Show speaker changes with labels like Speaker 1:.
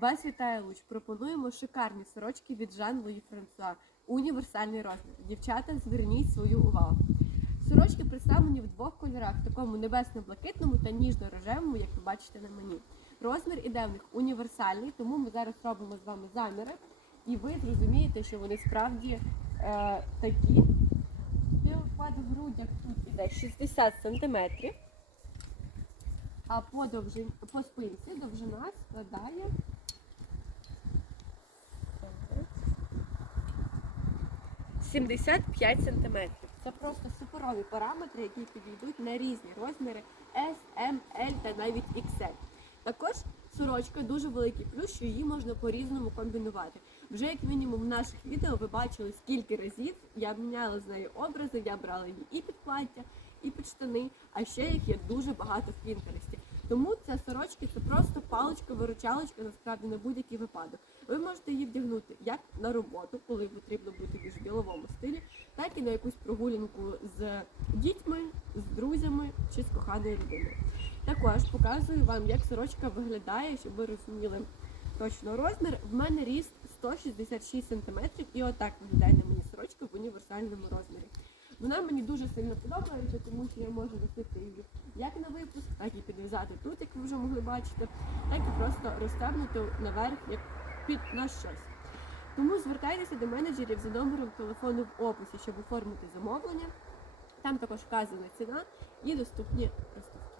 Speaker 1: Вас вітає Луч. Пропонуємо шикарні сорочки від Жан Луї Франсуа. Універсальний розмір. Дівчата, зверніть свою увагу. Сорочки представлені в двох кольорах: такому небесно-блакитному та ніжно-рожевому, як ви бачите на мені. Розмір іде в них універсальний, тому ми зараз робимо з вами заміри, і ви зрозумієте, що вони справді е, такі. Співпад в грудях тут іде 60 см, а по, довжині, по спинці довжина складає 75 см. Це просто суперові параметри, які підійдуть на різні розміри S, M, L та навіть XL. Також сорочка дуже великий плюс, що її можна по-різному комбінувати. Вже як мінімум в наших відео ви бачили, скільки разів я міняла з нею образи, я брала її і під плаття, і під штани, а ще їх є дуже багато в Пінтересті. Тому ця сорочка це просто паличка-виручалочка насправді на будь-який випадок. Ви можете її вдягнути як на роботу, коли потрібно бути більш в діловому стилі, так і на якусь прогулянку з дітьми, з друзями чи з коханою людиною. Також показую вам, як сорочка виглядає, щоб ви розуміли точно розмір. В мене ріст 166 см і отак виглядає на мені сорочка в універсальному розмірі. Вона мені дуже сильно подобається, тому що я можу носити її як на випуск, так і підв'язати тут, як ви вже могли бачити, так і просто розтягнути наверх, як під на щось. Тому звертайтеся до менеджерів за номером телефону в описі, щоб оформити замовлення. Там також вказана ціна і доступні розпаковки.